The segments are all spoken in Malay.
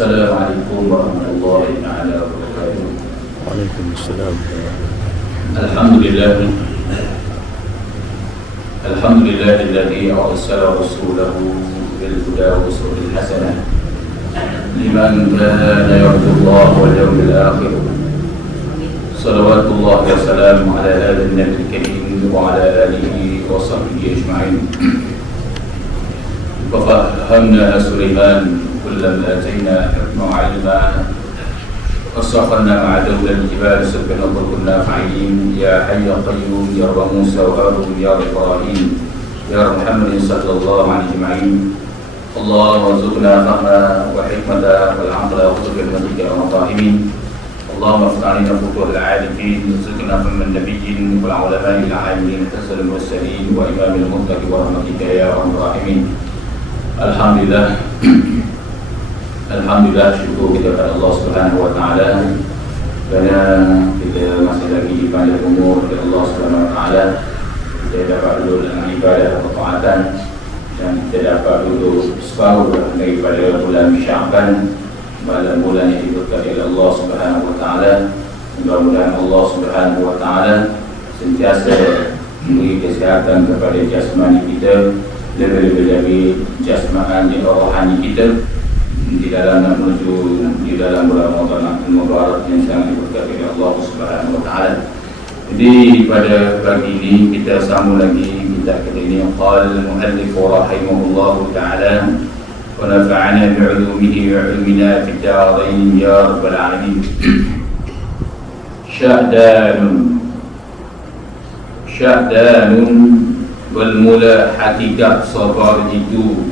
Assalamualaikum warahmatullahi wabarakatuh. Waalaikumsalam. Alhamdulillahilladzi arsala rasulahu bil huda wa uswatil hasanah liman kana yarjullaha wal yawmil akhir. Salawatullah wa salamu ala hadha an-nabiyil karim wa ala alihi wa sahbihi ajma'in. Fahamna Sulaiman kullama atayna hikma wa ilma وسخرنا مع دولة الجبال سبحانه وكنا فاعلين يا حي يا قيوم يا رب موسى وهارون يا رب إبراهيم يا رب محمد صلى الله عليه أجمعين. اللهم ارزقنا فهما وحكمة والعقل وخذ برحمتك يا أرحم الراحمين. اللهم افتح علينا فتوح العارفين ارزقنا فهم النبيين والعلماء العاملين حسن المرسلين وإمام المتقين برحمتك يا أرحم الراحمين. Alhamdulillah, syukur kita kepada Allah Subhanahu wa taala kerana kita masih lagi dipanjang umur oleh Allah Subhanahu wa taala. Kita dapat duduk dengan ibadah ketaatan dan kita dapat duduk separuh daripada bulan Sya'ban, bulan yang diberkati oleh Allah Subhanahu wa taala. Mudah-mudahan Allah Subhanahu wa taala sentiasa memberi kesihatan kepada jasmani kita, lebih-lebih lagi jasmani rohani kita di dalam menuju di dalam bulan Ramadan Mubarak yang sangat diberkati oleh Allah Subhanahu wa taala. Jadi pada pagi ini kita sambung lagi kitab kita ini. Qala al-muallif rahimahullah taala wa nafa'ana bi'ulumihi wa 'ilmina fid darain ya rabbal alamin. Syahdanun wal mula hakikat sabar itu,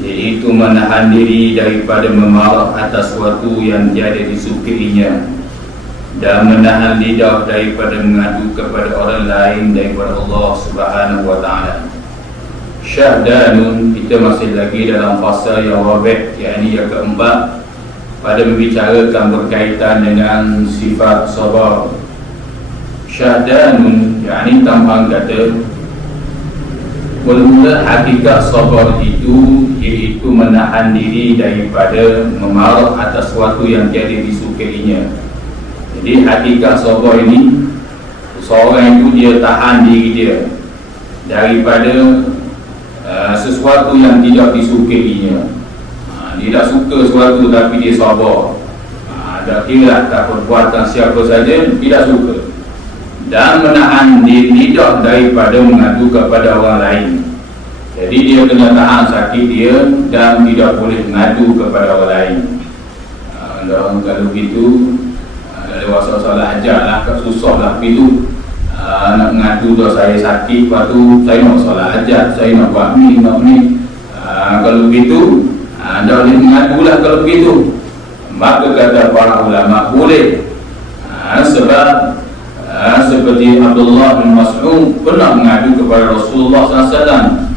iaitu menahan diri daripada memarah atas sesuatu yang tiada disukainya dan menahan lidah daripada mengadu kepada orang lain daripada Allah Subhanahu wa taala. Syahdanun, kita masih lagi dalam fasa yang rabi', yakni yang keempat, pada membicarakan berkaitan dengan sifat sabar. Syahdanun, yakni tambahan kata mula hakikat sabar itu, iaitu menahan diri daripada memarah atas sesuatu yang tiada disukainya. Jadi hakikat sabar ini, seorang itu dia tahan diri dia daripada sesuatu yang tidak disukainya. Dia tak suka sesuatu tapi dia sabar. Tak kira tak perbuatan siapa saja, tidak suka. Dan menahan lidah daripada mengadu kepada orang lain. Jadi dia kena tahan sakit dia dan tidak boleh mengadu kepada orang lain. Dan kalau begitu, lewat salah ajarlah, susahlah begitu. Nak mengadu tu saya sakit, lepas tu saya nak salah ajar, saya nak buat ni, nak ni. Kalau begitu, anda boleh mengadulah kalau begitu. Maka kata para ulama boleh. Sebab seperti Abdullah bin Mas'ud pernah mengadu kepada Rasulullah SAW,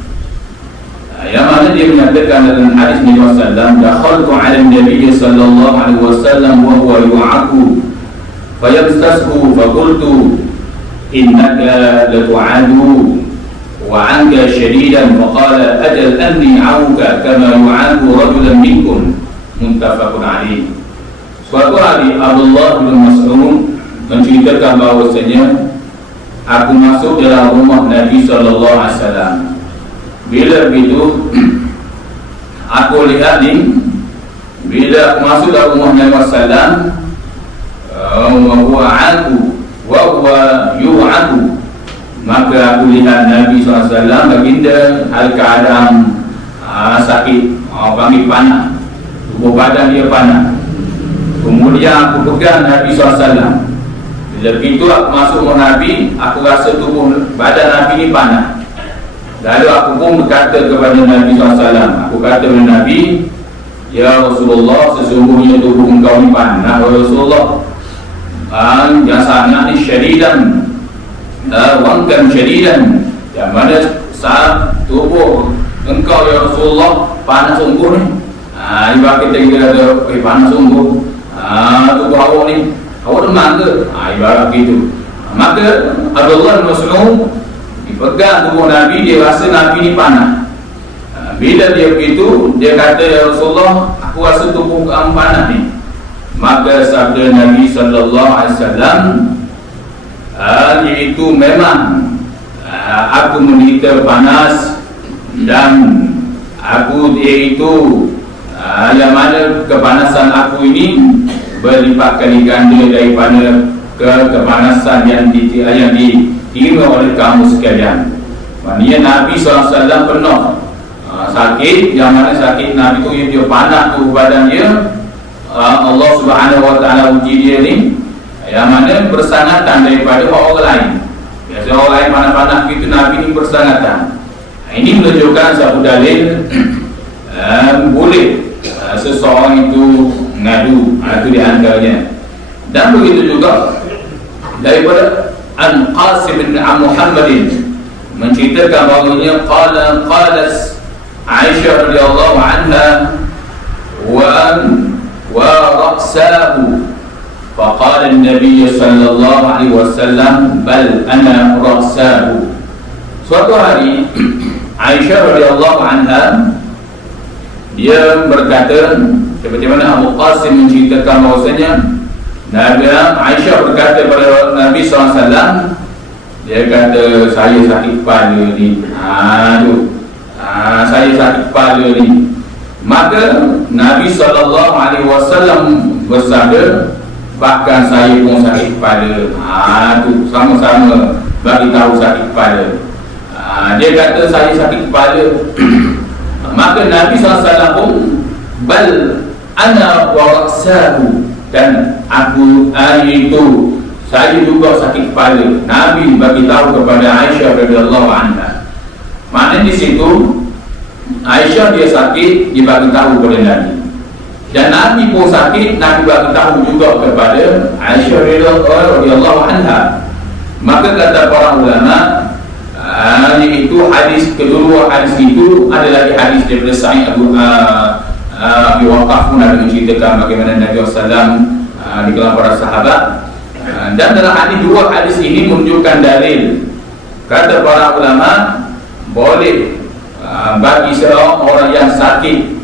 yang mana dia menyatakan dalam hadis Nabi SAW, dakhaltu ala Nabi sallallahu alaihi wasallam wa huwa yu'aku fayamsashu faqultu innaka latu'adu wa 'anka shadidan faqala ajal anni 'auka kama yu'aku rajulan minkum. Muttafaqun alaih. Suatu hari Abdullah bin Mas'ud menceritakan bahawasanya aku masuk dalam rumah Nabi sallallahu alaihi wasallam. Bila begitu aku lihat ni, bila aku masuk dalam rumah Nabi sallallahu alaihi wasallam wa huwa yu'aku, maka aku lihat Nabi sallallahu alaihi wasallam baginda hal keadaan sakit, panggil panah, tubuh badan dia panah. Kemudian aku pegang Nabi sallallahu alaihi wasallam. Bila begitu aku masuk rumah Nabi, aku rasa tubuh badan Nabi ni panas. Lalu aku pun berkata kepada Nabi SAW, aku kata kepada Nabi, ya Rasulullah, sesungguhnya tubuh engkau ni panas. Ya Rasulullah, jasanya ni syadidan, wangkan syadidan, yang mana saat tubuh engkau ya Rasulullah panas sungguh ni. Ibarat kita kata, panas sungguh tubuh awak ni, awak demam ke? Ibarat begitu. Maka Abdullah bin Mas'ud dipegang tubuh Nabi, dia rasa Nabi ni panas. Bila dia begitu, dia kata, ya Rasulullah, aku rasa tubuh kamu panas ni. Maka sabda Nabi SAW, iaitu memang aku menderita panas, dan aku iaitu yang mana kepanasan aku ini berlipat kali ganda daripada kepanasan yang diterima oleh kamu sekalian. Maknanya Nabi SAW pernah sakit, yang mana sakit Nabi tu dia panas tu badan dia. Allah Subhanahu Wa Taala uji dia ni, yang mana bersangatan daripada orang lain. Biasa orang lain panas-panas gitu, Nabi ni bersangatan. Ini menunjukkan satu dalil boleh seseorang itu mengadu, itu di antaranya. Dan begitu juga daripada Al-Qasim bin Muhammadin menceritakan bahawanya qalas Aisyah radhiyallahu anha wa ra'sahu faqala an-nabiy sallallahu alaihi wasallam bal ana ra'sahu. Suatu hari Aisyah radhiyallahu anha dia berkata, seperti mana Abu Qasim menceritakan bahawasanya Nabi Aisyah berkata kepada Nabi SAW, dia kata, saya sakit kepala ni. Saya sakit kepala ni. Maka Nabi SAW bersabda, bahkan saya pun sakit kepala. Tu sama-sama bagi tahu sakit kepala. Dia kata saya sakit kepala. Maka Nabi SAW pun, bal ana wa ra'sahu, dan aku itu saya juga sakit kepala. Nabi bagi tahu kepada Aisyah radhiyallahu anha. Maknanya di situ Aisyah dia sakit, dia bagi tahu kepada Nabi. Dan Nabi pun sakit, Nabi bagi tahu juga kepada Aisyah radhiyallahu anha. Maka kata para ulama, iaitu kedua hadis itu adalah hadis daripada Sa'id Abi Waqqas pun ada menceritakan bagaimana Nabi SAW di kalangan para sahabat. Dan dalam dua hadis ini menunjukkan dalil, kata para ulama, boleh bagi seorang orang yang sakit,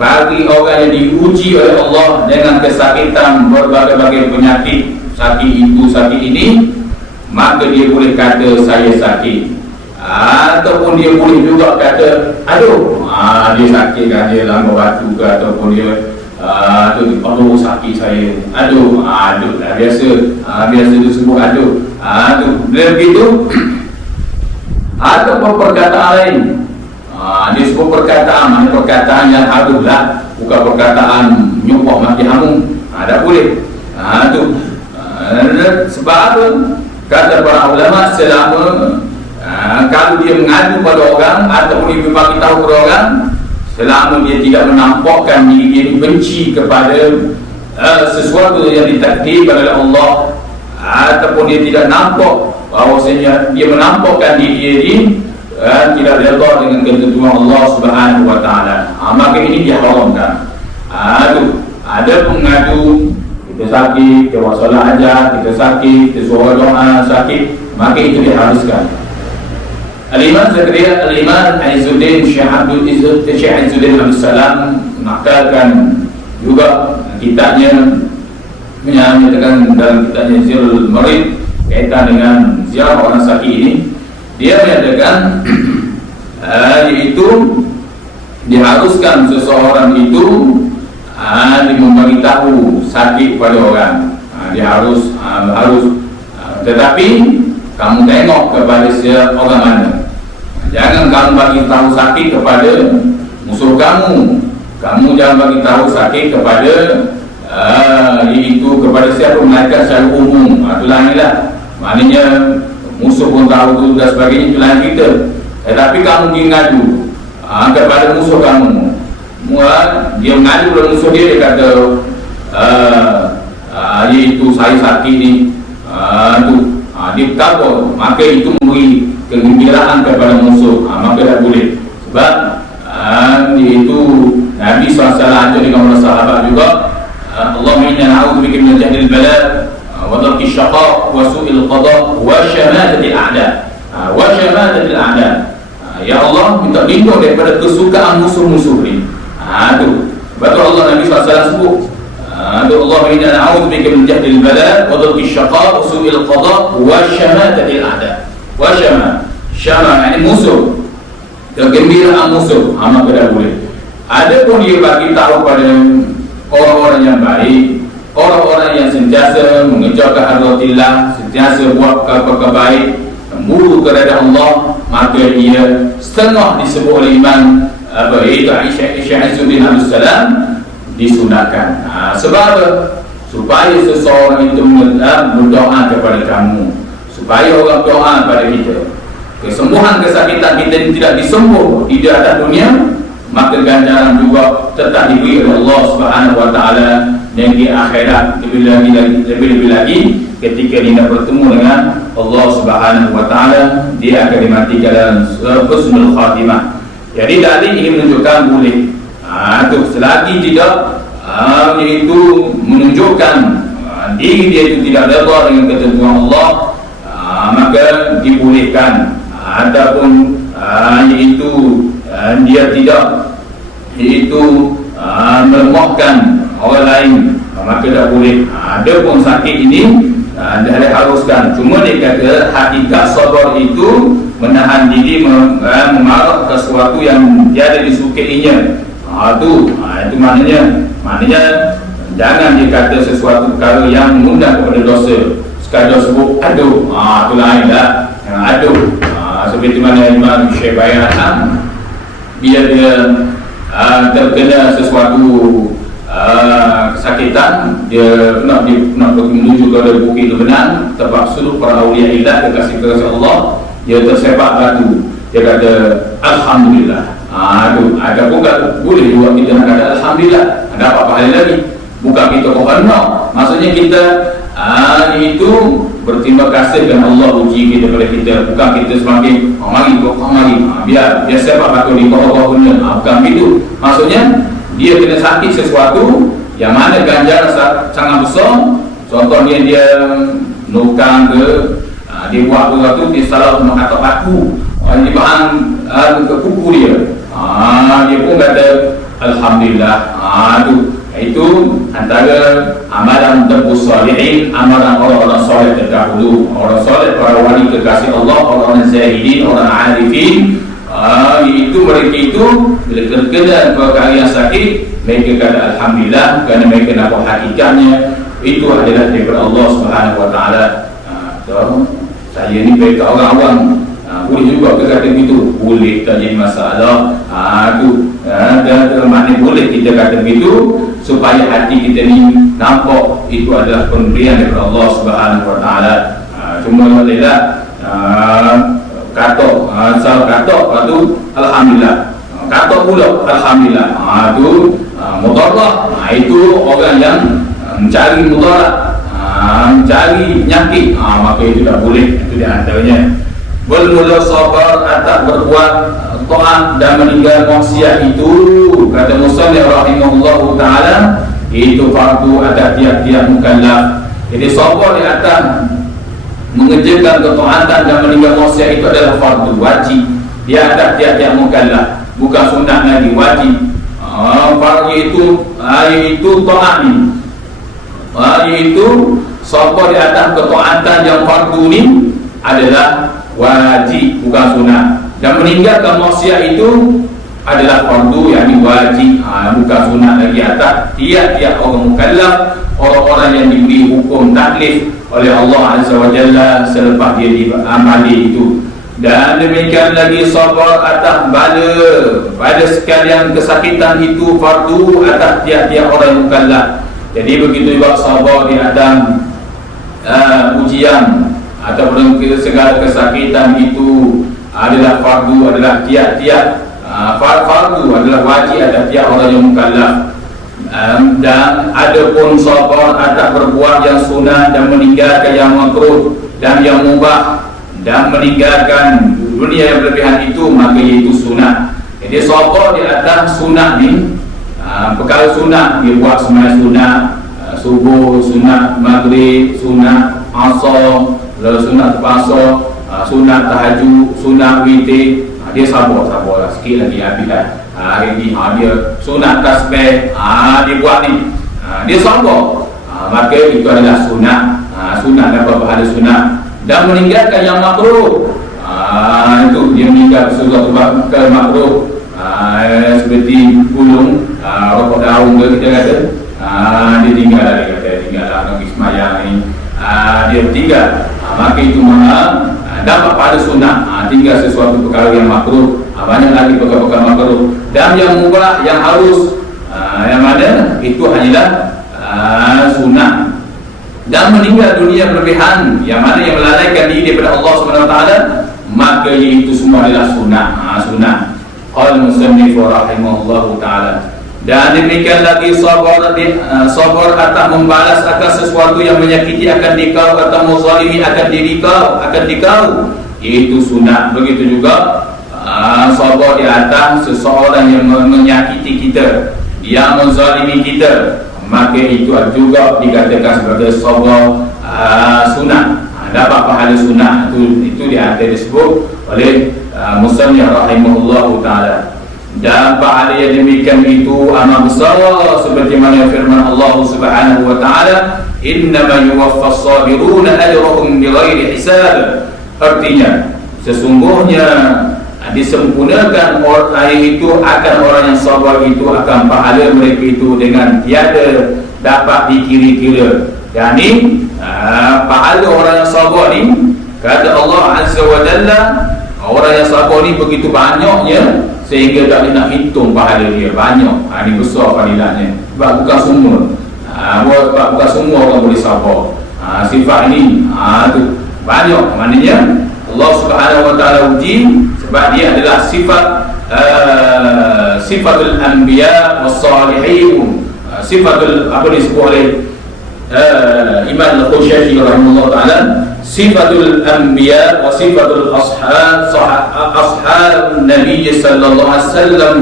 bagi orang yang diuji oleh Allah dengan kesakitan berbagai-bagai penyakit, sakit itu sakit ini, maka dia boleh kata saya sakit. Ataupun dia boleh juga kata, aduh, dia sakit kan, dia langgar batu ke, ataupun dia aduh sakit saya, aduh lah, biasa tu sebut aduh. Bila begitu, ataupun perkataan lain, dia sebut perkataan, mana perkataan yang aduh lah, bukan perkataan nyumpah mati hamu, tak boleh. Sebab apa? Kata para ulama, selama kalau dia mengadu pada orang ataupun dia bagi tahu kepada orang, selama dia tidak menampakkan diri dia benci kepada sesuatu yang ditakdirkan oleh Allah, ataupun dia tidak nampak bahawasanya dia menampakkan diri dia ini tidak redha dengan ketentuan Allah Subhanahu Wa Taala, maka ini diharamkan. Ada pengadu, kita sakit, kita wasalah aja, kita sakit, kita suara doa sakit, maka itu diharuskan. Al-Imam Zakaria Al-Imam Izzuddin Syekh Izzuddin Abdul Salam menakalkan juga kitabnya, menyatakan dalam kitabnya Zirul Marid kaitan dengan ziarah orang sakit ini, dia menyatakan iaitu diharuskan seseorang itu memberitahu sakit pada orang. Dia harus tetapi kamu tengok kepada orang mana. Jangan kamu bagi tahu sakit kepada musuh kamu. Kamu jangan bagi tahu sakit kepada iaitu kepada siapa, melainkan secara umum. Itu lainlah. Maknanya musuh pun tahu tu dan sebagainya, itu lain kita. Tetapi kamu ngadu kepada musuh kamu. Dia mengadu kepada musuh dia kata iaitu saya sakit ni, dia tahu, maka itu memberi kegembiraan kepada musuh, maka tak boleh. Sebab iaitu Nabi SAW ajar dengan para sahabat juga, Allahumma inna na'udzubika min jahdil bala wa darki syaqa wa su'il qada wa syamatatil a'da. Ya Allah, minta lindung daripada kesukaan musuh-musuh ni. Tu betul Allah Nabi SAW sebut. Allah inna na'udzubika min jahdil bala wa dharki syaqa wa su'il qada wa syamatatil a'da. Wa syama ini musuh, kegembiraan musuh, maka tidak boleh. Ada pun dia bagi tahu pada orang-orang yang baik, orang-orang yang sentiasa mengejarkan haratillah, sentiasa buat perkara baik, memburu kepada Allah, maka dia setengah disebut oleh Imam iaitu Aisyah Izzuddin Abdussalam disunatkan. Sebab supaya seseorang itu berdoa kepada kamu, supaya orang doa pada kita, kesembuhan kesakitan kita ini tidak disembuh di atas dunia, maka ganjaran juga tetap diberi oleh Allah Subhanahu Wa Taala dan di akhirat lebih lagi ketika dia bertemu dengan Allah Subhanahu Wa Taala, dia akan dimatikan dalam husnul khatimah. Jadi tadi ini menunjukkan boleh. Selagi tidak iaitu menunjukkan diri dia itu tidak redha dengan ketentuan Allah, maka dibolehkan. Adapun iaitu dia tidak iaitu melemahkan orang lain, maka tak boleh. Ada pun sakit ini dia haruskan. Cuma dia kata hakikat sabar itu menahan diri memarah ke sesuatu yang tiada disukainya. Itu maknanya jangan dikata sesuatu perkara yang mengundang kepada dosa. Sekadar sebut aduh, itu lain dah. Aduh, seperti mana Imam Syafi'i bila dia terkena sesuatu kesakitan, dia nak menuju ke bukit Lebanon, tempat suluk para awliya ilah, kekasih-kekasih Allah, dia tersepak batu, dia kata alhamdulillah. Ada bukan boleh juga kita nak kata alhamdulillah, ada apa pahala lagi, bukan kita kohonok, maksudnya kita itu berterima kasih kerana Allah uji kita pada kita, bukan kita semakin mari biar sepak batu di bawah guna, bukan itu. Maksudnya dia kena sakit sesuatu yang mana ganjaran sangat besar. Contohnya dia nukang ke, dia buat sesuatu, dia salah untuk kata paku, dia bahan ke kuku dia, dia pun kata alhamdulillah. Itu antara amalan tebus salihin, amalan orang-orang soleh terdahulu, orang soleh, para wali kekasih Allah, orang-orang zahidin, orang arifin. Itu mereka itu bila terkena perkara yang sakit, mereka kata alhamdulillah, kerana mereka nampak hakikatnya itu adalah daripada Allah Subhanahu Wa Taala. Saya ni mereka orang awam, boleh juga ke kata begitu? Boleh, tak jadi masalah. Dan maknanya boleh kita kata begitu supaya hati kita ni nampak itu adalah pemberian daripada Allah Subhanahu Wa Taala. Cuma lelah kata tu alhamdulillah, kata pula alhamdulillah, itu mudarat. Itu orang yang mencari mudarat, mencari penyakit, maka itu tak boleh. Itu di antaranya. Bermula sabar atas berbuat taat dan meninggal maksiat itu, kata Musannif rahimahullahu taala, itu fardu atas tiap-tiap mukallaf. Jadi sabar di atas mengerjakan ketaatan dan meninggal maksiat itu adalah fardu, wajib di atas tiap-tiap mukallaf, bukan sunat lagi, wajib. Fardu itu taat ni, iaitu sabar di atas ketaatan yang fardu ni adalah wajib, bukan sunat. Dan meninggalkan maksiat itu adalah fardu, yakni wajib, bukan sunat lagi atas tiap-tiap orang mukallaf, orang-orang yang diberi hukum taklif oleh Allah Azza wa Jalla selepas dia diamali itu. Dan demikian lagi sabar atas bala pada sekalian kesakitan itu fardu atas tiap-tiap orang mukallaf. Jadi begitu juga sabar di atas ujian ataupun segala kesakitan itu adalah fardu, adalah tiap-tiap fardu, adalah wajib atas tiap orang yang mukallaf. Dan ada pun sabar atas berbuat yang sunat dan meninggalkan yang makruh dan yang mubah, dan meninggalkan dunia yang berlebihan itu, maka itu sunat. Jadi sabar di atas sunat ni, perkara sunat dia buat sembahyang sunat, subuh, sunat maghrib, sunat asar, lalu sunat pasar, sunat tahajud, sunat witir, Dia sabar lah, sikit lagi habis dah. Hari ni dia sunat tasbih, dia buat ni, dia sabar. Maka itu adalah sunat. Sunat dapat pahala sunat. Dan meninggalkan yang makruh, itu dia meninggal sesuatu ke makruh, seperti gulung, rokok daun ke kita kata, dia tinggal lah, dia kata tinggal lah nak pergi semayang ni, dia tinggal. Maka itu dapat pada sunat, tinggal sesuatu perkara yang makruh, banyak lagi perkara-perkara makruh. Dan yang mubah, yang harus, yang mana itu hanyalah sunat. Dan meninggal dunia berlebihan, yang mana yang melalaikan diri daripada Allah SWT, maka itu semua adalah sunat. Sunat. Qala musannif rahimahullahu ta'ala. Dan demikian lagi sabar atas membalas akan sesuatu yang menyakiti akan dikau, atau menzalimi akan diri kau, akan dikau, itu sunat. Begitu juga sabar di atas seseorang yang menyakiti kita, yang menzalimi kita, maka itu juga dikatakan sebagai sabar sunat. Dapat pahala sunat. Itu di atas disebut oleh musannif rahimahullahu ta'ala. Dan pahala yang demikian itu amat besar, seperti mana firman Allah Subhanahu wa ta'ala, innama yuwaffas sabiruna ajrahum bighairi hisab. Artinya sesungguhnya disempurnakan orang itu akan orang yang sabar itu, akan pahala mereka itu dengan tiada dapat dikira-kira. Yani pahala orang yang sabar ni, kata Allah Azza wa Jalla, orang yang sabar ni begitu banyaknya sehingga tak boleh nak hitung pahala dia. Banyak. Ini besar fadilahnya. Sebab bukan semua, bukan semua orang boleh sabar. Sifat ini tu banyak. Maknanya Allah Subhanahu wa ta'ala uji sebab dia adalah sifat sifatul anbiya was salihin, sifatul apa disebut oleh Imam Al-Khushashi rahimahullah ta'ala, sifatul anbiya wa sifatul ashab Nabi sallallahu alaihi wasallam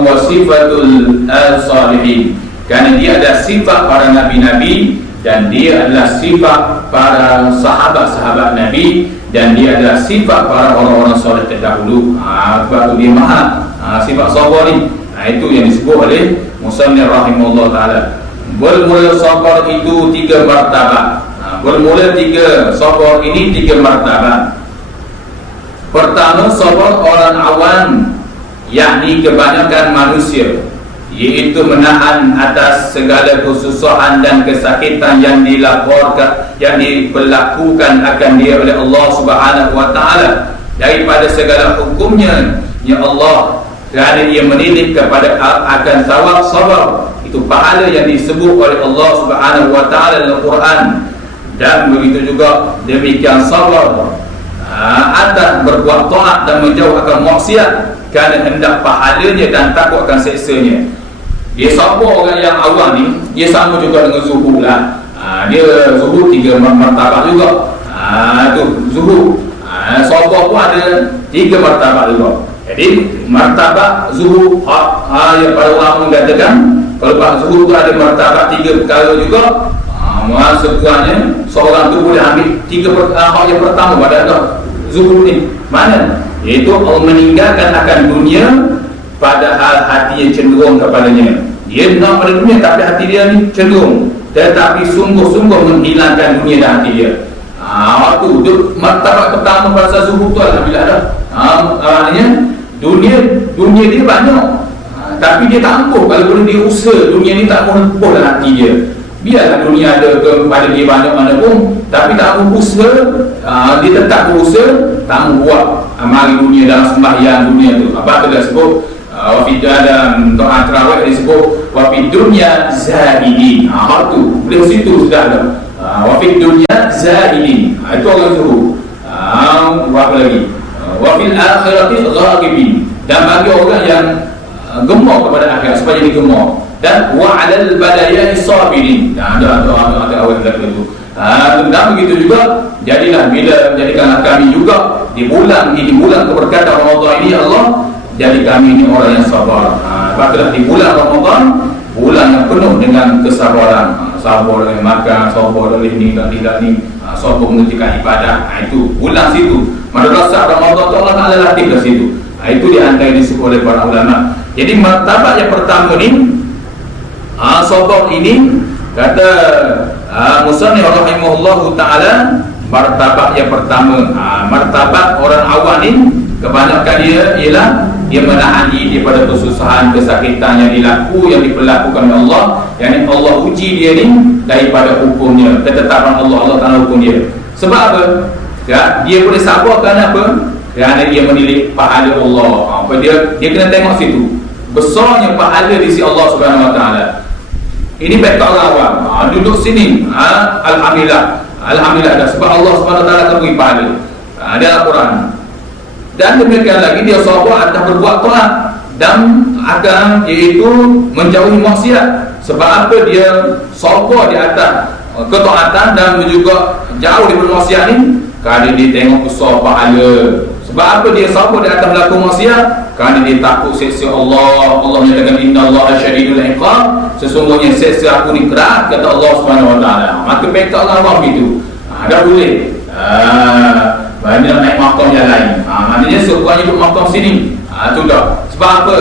wa sifatul salihin. Kerana dia ada sifat para nabi-nabi, dan dia adalah sifat para sahabat-sahabat Nabi, dan dia adalah sifat para orang-orang soleh terdahulu. Sebab tu dia maha sifat sabar ni. Itu yang disebut oleh musannif rahimahullah ta'ala. Bermula sabar itu 3 martabat. Bermula sabar ini 3 martabat. Pertama, sabar orang awam, yakni kebanyakan manusia, iaitu menahan atas segala kesusahan dan kesakitan yang dilaporkan, yang diberlakukan akan dia oleh Allah Subhanahu wa ta'ala daripada segala hukumnya, ya Allah, kerana ia menilik kepada akan thawab sabar. Itu pahala yang disebut oleh Allah Subhanahu wa ta'ala dalam Quran. Dan begitu juga demikian sabar atas berbuat taat dan menjauhkan maksiat, kerana hendak pahalanya dan takut akan seksanya. Dia sabar orang yang awam ni, dia sama juga dengan zuhud lah. Dia zuhud 3 martabat juga. Tu zuhud. Sabar pun ada 3 martabat juga. Jadi martabat zuhud, yang para ulama mengatakan kalau bab zuhud tu ada martabat 3 perkara juga. Sekurangnya seorang tu boleh ambil 3 hak yang pertama pada zuhud ni. Mana? Iaitu meninggalkan akan dunia, padahal hati yang cenderung kepadanya. Dia nak pada dunia tapi hati dia ni cenderung, tetapi sungguh-sungguh menghilangkan dunia dan hati dia. Waktu tu martabat pertama pasal zuhud tu, alhamdulillah dah. Maknanya dunia dia banyak, tapi dia tak ampuh. Kalau boleh dia usaha dunia ni tak ampuh dalam hati dia. Biarlah dunia ada kepada dia banyak mana pun, tapi tak ampuh usaha, dia tetap berusaha, tak ampuh buat amal dunia dalam sembahyang dunia tu. Apa tu dah sebut wafid dalam doa tarawih disebut wafid dunya zahidin. Tu boleh situ sudah ada wafid dunya zahidin. Itu orang suruh. Apa lagi? Wafil akhirati ghaqibin. Dan bagi orang yang gemar kepada akhirat, supaya dia gemar. Dan wa 'alal balaya sabirin. Ada awal tu. Dan begitu juga jadilah bila menjadikanlah kami juga di bulan keberkatan Ramadan ini, Allah jadi kami ini orang yang sabar. Baiklah, di bulan Ramadan, bulan yang penuh dengan kesabaran. Sabar oleh makan, sabar oleh ni dan tidak ni, sabar mengerjakan ibadah. Itu bulan situ. Madrasah Ramadan tu Allah Ta'ala latih ke situ. Itu di antara disebut oleh para ulama. Jadi martabat yang pertama ni, sabar ini kata Musannif rahimahullahu ta'ala, martabat yang pertama, martabat orang awam ni kebanyakan dia ialah dia menahan diri daripada kesusahan, kesakitan yang diperlakukan oleh Allah. Yang Allah uji dia ni daripada hukumnya, ketetapan Allah Ta'ala hukum dia. Sebab apa? Ya, dia boleh sabar kerana apa? Kerana dia menilik pahala Allah. Apa dia kena tengok situ besarnya pahala di sisi Allah Subhanahu Wa Ta'ala. Ini baik orang awam, duduk sini, alhamdulillah dah, sebab Allah Subhanahu Wa Ta'ala akan beri pahala. Dalam Quran. Dan demikian lagi dia sabar atas berbuat taat dan akan iaitu menjauhi maksiat. Sebab apa dia sabar di atas ketaatan dan juga jauh daripada maksiat ni? Kerana dia tengok besar pahala. Sebab apa dia sabar di atas melakukan maksiat? Kerana dia takut seksa Allah. Allah menyatakan innallaha syadidul iqab, sesungguhnya seksa aku ni keras, kata Allah Subhanahu Wa Ta'ala. Maka pekak Allah begitu. Dah boleh. Dia naik makam yang lain. Maknanya sekurang duduk makam sini. Itu dah. Sebab apa?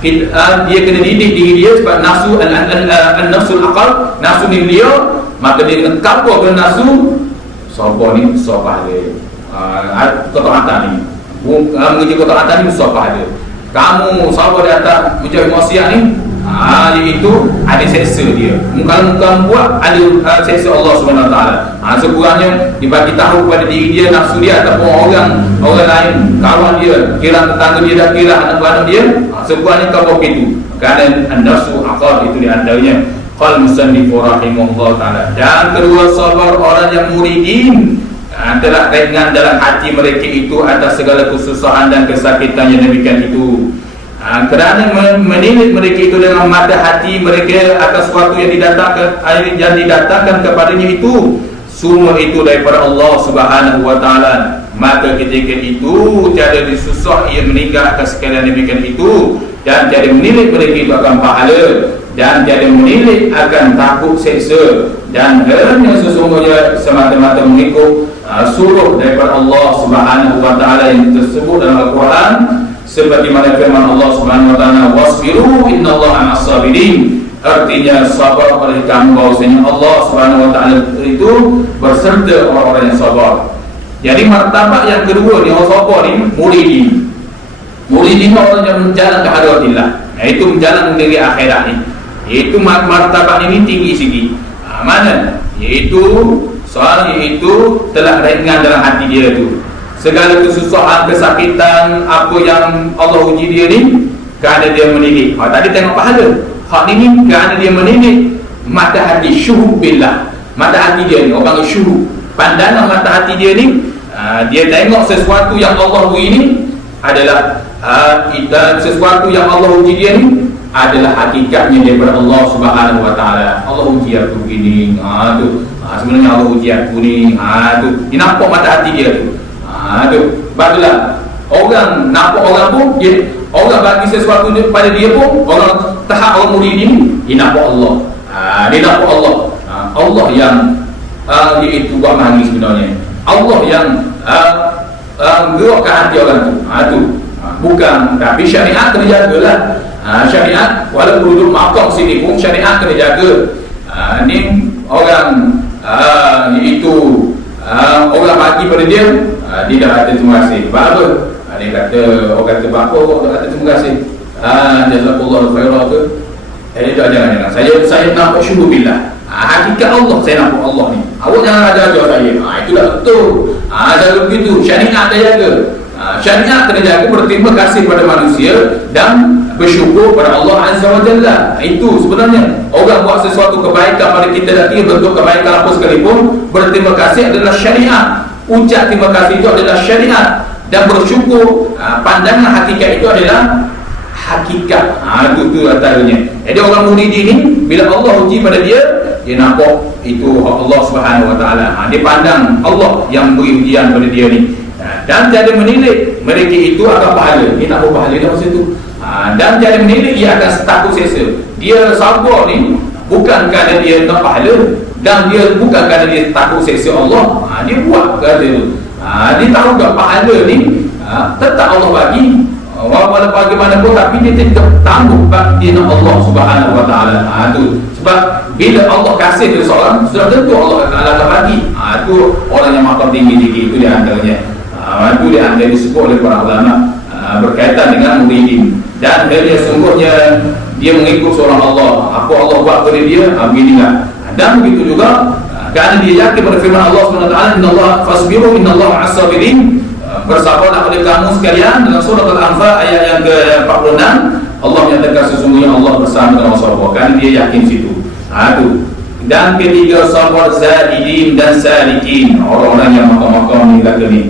Dia kena didik diri dia sebab nafsu an-nafsul aqal, nafsu ni dia, maka dia kena kapur ke nafsu. Sabar ni besar pahala. Ketaatan ni, mengerja ketaatan ni besar pahala. Kamu sabar di atas menjauhi maksiat ni, iaitu ada seksa dia. Muka-muka buat ada seksa Allah Subhanahu Wa Ta'ala. Sekurangnya dibagi tahu kepada diri dia, nafsu dia ataupun orang lain, kawan dia, kira tetangga dia dan kira anak-anak dia, sekurangnya kau buat itu. Kerana an-nafsu aqal itu di antaranya. Qal musannif rahimahullah ta'ala. Dan kedua, sabar orang yang muridin telah ringan dalam hati mereka itu atas segala kesusahan dan kesakitan yang demikian itu. Kerana menilik mereka itu dengan mata hati mereka atas sesuatu yang didatangkan kepadanya itu, semua itu daripada Allah Subhanahu Wa Ta'ala. Maka ketika itu tiada disusah ia meninggal atas sekalian demikian itu, dan tiada menilik mereka itu akan pahala, dan tiada menilik akan takut seksa, dan hanya sesungguhnya semata-mata mengikut suruh daripada Allah Subhanahu Wa Ta'ala yang tersebut dalam Al-Quran, seperti mana firman Allah Subhanahu Wa Ta'ala, wasbiru innallaha ma'as-sabirin. Artinya sabar oleh kamu, bahwasanya Allah Subhanahu Wa Ta'ala itu berserta orang-orang yang sabar. Jadi martabat yang kedua ni, orang sabar ni muridin. Muridin orang yang menjalan ke hadapatillah, iaitu menjalan menuju akhirat ni. Iaitu martabat ini tinggi sikit. Mana? Iaitu telah ringan dalam hati dia tu. Segala kesusahan, kesakitan, apa yang Allah uji dia ni, kerana dia menilik. Tadi tengok pahala. Hak ni kerana dia menilik mata hati, syuhud billah. Mata hati dia ni, orang syuhud, pandangan mata hati dia ni, dia tengok sesuatu yang Allah uji ni adalah sesuatu yang Allah uji dia ni adalah hakikatnya daripada Allah Subhanahu Wa Ta'ala. Allah uji aku begini, sebenarnya Allah uji aku ni, dia nampak mata hati dia tu. Barulah orang nampak orang pun orang bagi sesuatu pada dia pun, orang tahap orang murid ini, dia nampak Allah. Dia nampak Allah. Allah yang dia itu buat mahal sebenarnya. Allah yang gerakkan hati orang tu. Bukan, tapi syariat kena jagalah. Syariat walaupun duduk makam sini pun syariat kena jaga. Ni orang iaitu orang bagi pada dia, dia dah kata terima kasih. Sebab apa? Dia kata, orang kata bapa, orang kata terima kasih, jazakallahu khairan tu. Jangan. Saya nampak syukur billah. Hakikat Allah, saya nampak Allah ni. Awak jangan ajar saya. Itulah betul. Cara begitu syariat dah jaga. Syariat kena jaga, berterima kasih pada manusia dan bersyukur pada Allah Azza wa Jalla. Itu sebenarnya orang buat sesuatu kebaikan pada kita, dan bentuk kebaikan apa sekalipun, berterima kasih adalah syariat. Ucap terima kasih itu adalah syariat, dan bersyukur, pandangan hakikat itu adalah hakikat. Itu antaranya. Jadi orang murid ini bila Allah uji pada dia, dia nampak itu Allah Subhanahu Wa Ta'ala. Dia pandang Allah yang beri ujian pada dia ni, dan jadi menilai mereka itu akan pahala. Dia tak mau pahala dah masa itu. Dan jadi menilai dia akan takut seksa. Dia sabar ni bukan kerana dia nak pahala, dan dia bukan kerana dia takut seksa Allah. Dia buat kerana Dia tahu tak pahala ni tetap Allah bagi, walaupun bagaimanapun, tapi dia tidak tangguh bakti Allah Subhanahu Wa Taala. Tu sebab bila Allah kasih ke seorang, sudah tentu Allah akan bagi. Itu orang yang makam tinggi sikit, itu di antaranya. Itu di antara disebut oleh para ulama berkaitan dengan muridin. Dan dia sungguhnya dia mengikut seorang Allah. Apa Allah buat kepada dia, beginilah. Dan begitu juga kerana dia yakin pada firman Allah SWT, innallaha fasbiru innallaha as-sabirin, bersabarlah oleh kamu sekalian. Dalam surah Al-Anfal ayat yang ke-46, Allah menyatakan sesungguhnya Allah bersama dengan sabar, kerana dia yakin situ. Dan ketiga, sabar zahidin dan salikin, orang-orang yang makam-makam ni kata ni,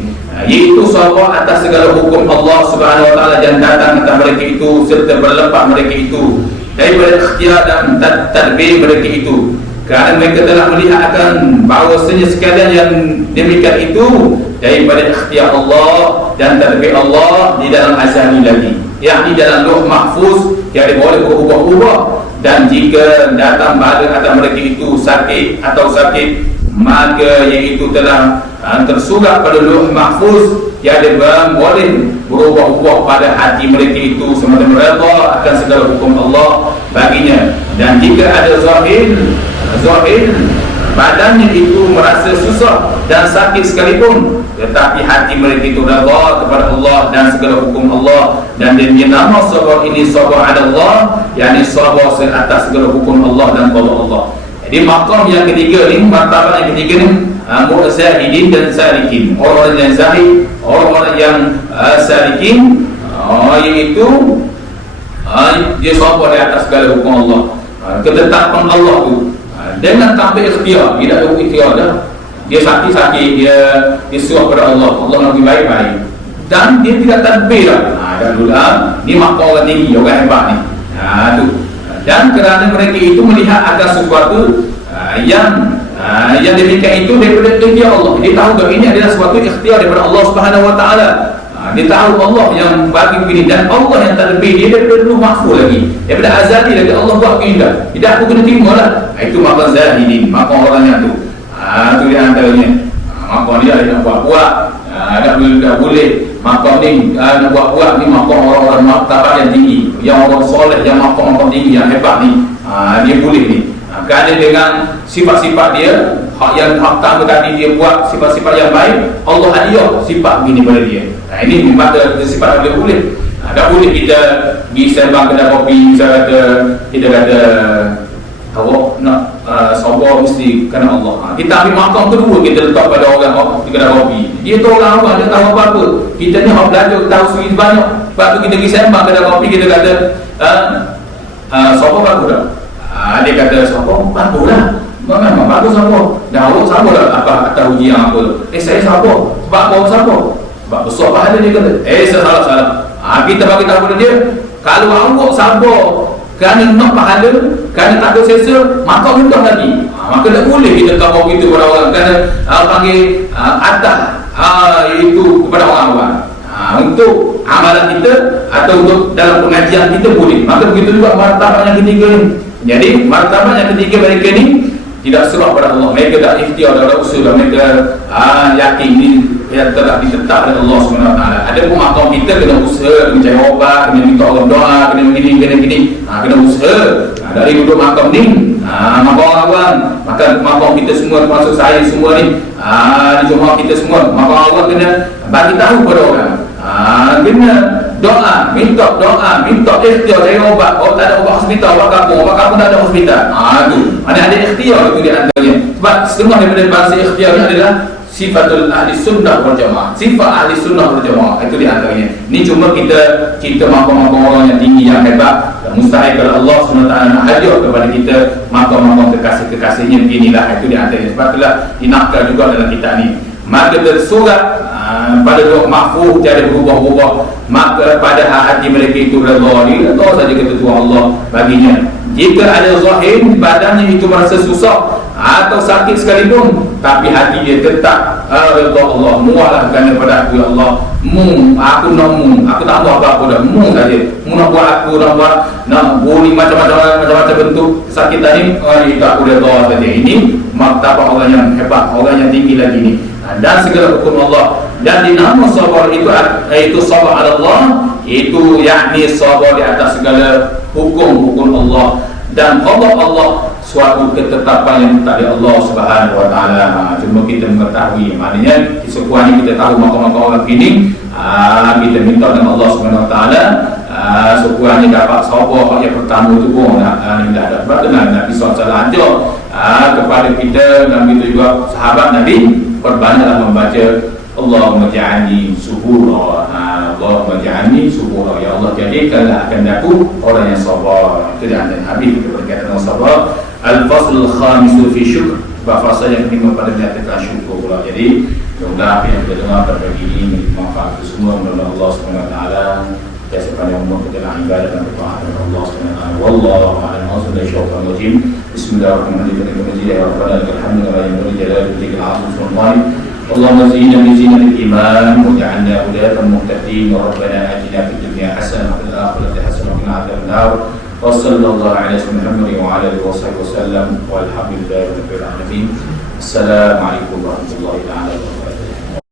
iaitu sabar atas segala hukum Allah Subhanahu Wa Taala dan datang atas mereka itu, serta berlepas mereka itu daripada ikhtiar dan tadbir mereka itu, kerana mereka telah melihat akan bahawasanya sekalian yang demikian itu daripada ikhtiar Allah dan tadbir Allah di dalam azali lagi, yakni dalam lauh mahfuz yang boleh berubah-ubah. Dan jika datang pada atas mereka itu sakit atau sakit, maka iaitu telah tersurat pada lauh mahfuz yang boleh berubah-ubah pada hati mereka itu semata mereka akan segala hukum Allah baginya. Dan jika ada zahir badannya itu merasa susah dan sakit sekalipun, tetapi hati mereka itu redha kepada Allah dan segala hukum Allah, dan dia nama sabar ini sabar ala Allah, yakni sabar atas segala hukum Allah dan qada Allah. Jadi maqam yang ketiga ni, martabat yang ketiga ni, mu'zahidin dan salikin, orang-orang yang zahid, orang-orang yang salikin, iaitu dia sabar di atas segala hukum Allah, ketetapan Allah tu, dengan tanpa ikhtiar. Dia tak ada ikhtiar dah, dia sakit-sakit, dia suruh pada Allah, Allah nak baik-baik, dan dia tidak tadbir dah. Dan dulu ni maqam orang tinggi, orang hebat ni. Tu. Dan kerana mereka itu melihat akan sesuatu yang demikian itu daripada ikhtiar Allah. Dia tahu bahawa ini adalah sesuatu ikhtiar daripada Allah Subhanahu Wa Taala. Dia tahu Allah yang bagi begini, dan Allah yang tak lebih dia daripada dulu mahfuz lagi, daripada azali lagi Allah buat begini dah. Tidak, aku kena terima lah. Itu maqam zahidin, maqam orang yang tu. Itu dia antaranya. Maqam dia nak buat-buat, tak boleh. Maqam ni nak buat-buat ni maqam orang-orang martabat yang tinggi, yang orang soleh, yang maqam-maqam tinggi, yang hebat ni. Dia boleh ni. Kerana dengan sifat-sifat dia, yang hak tadi dia buat sifat-sifat yang baik, Allah hadiah sifat begini pada dia. Ini mata sifat yang boleh. Tak boleh kita pergi sembang kedai kopi, kita kata awak nak sabar mesti kerana Allah. Kita ambil maqam kedua, kita letak pada orang di kedai kopi. Dia tu orang awam, dia tahu apa-apa. Kita ni orang belajar, tahu sedikit banyak. Lepas tu kita pergi sembang kedai kopi, kita kata sabar bagus tak? Dia kata sabar bagus lah. Memang bagus sabar. Dah awak sabar lah apa atas ujian apa tu. Saya sabar. Sebab awak sabar, sebab besar pahala. Dia kata saya salah. Kita bagi tahu kepada dia, kalau awak sabar kerana nak pahala, kerana tak ada sesa, maka mudah lagi. Maka tak boleh kita kawal itu kepada orang, kerana panggil atas iaitu kepada orang-orang. Untuk amalan kita atau untuk dalam pengajian kita boleh. Maka begitu juga martabat yang ketiga ni. Jadi martabat yang ketiga mereka ni tidak serah pada Allah. Mereka tak ikhtiar, tak usul, mereka yakin ni yang telah ditetap oleh Allah SWT. Ada pun maqam kita kena usaha, kena cari obat, kena minta orang doa, kena begini, kena usaha. Dari duduk maqam ni, maqam awal, maka maqam kita semua, termasuk saya semua ni, di Jumaat kita semua, maqam awal kena bagi tahu pada orang. Kena doa, minta ikhtiar cari obat. Tak ada obat hospital, obat kampung tak ada hospital. Tu ada ikhtiar itu di antaranya. Sebab setengah daripada bahasa ikhtiar ni adalah sifatul ahli sunnah wal jamaah. Sifat ahli sunnah wal jamaah itu di antaranya. Ni cuma kita maqam-maqam orang yang tinggi, yang hebat. Mustahil kalau Allah SWT nak hadiah kepada kita maqam-maqam kekasih-kekasihnya beginilah. Itu di antaranya. Sebab itulah dinakal juga dalam kitab ni. Maka tersurat pada lauh mahfuz, tiada berubah-ubah. Maka pada hati mereka itu redha saja ketentuan Allah baginya. Jika ada zahir badannya itu merasa susah atau sakit sekalipun, tapi hati dia tetap redha Allah. Mualah kerana pada aku, ya Allah, aku tak tahu apa-apa dah, saja. Nak buat aku, nak buli macam-macam bentuk kesakitan ni, itu aku redha saja. Ini martabat orang yang hebat, orang yang tinggi lagi ni. dan segala hukum Allah. Dan di nama sabar itu sabar ala Allah, itu yakni sabar di atas segala hukum Allah dan qada Allah, suatu ketetapan yang dari Allah Subhanahu wa taala. Cuma kita mengetahui, maknanya sekurang kita tahu maka-maka orang ini, kita minta dengan Allah Subhanahu wa taala sekurangnya dapat sabar yang pertama itu pun tidak ada. Sebab tu Nabi SAW ajar kepada kita, dan itu juga sahabat Nabi, perbanyaklah membaca Allahumma ja'alni subura, Allahumma ja'alni subura, ya Allah jadikanlah akan aku orang yang sabar. Itu dan Habib kita berkaitan dengan sabar. Al-faslul khamisu fi syukr, bahasa yang kelima pada menyatakan syukur pula. Jadi semoga apa yang kita dengar pada pagi ini bermanfaat untuk semua. Mudah-mudahan Allah Subhanahu wa taala ya sepanjang umur kita nak ibadah dan berdoa kepada Allah Subhanahu wa taala. Wallahu a'lam. Assalamualaikum warahmatullahi wabarakatuh. Bismillahirrahmanirrahim. اللهم زينا بزينة الإيمان وجعلنا هداة مهتدين، وربنا آتنا في الدنيا حسنة وفي الآخرة حسنة وقنا عذاب النار، وصلى الله على سيدنا محمد وعلى آله وصحبه وسلم، والحمد لله رب العالمين. السلام عليكم ورحمة الله تعالى وبركاته.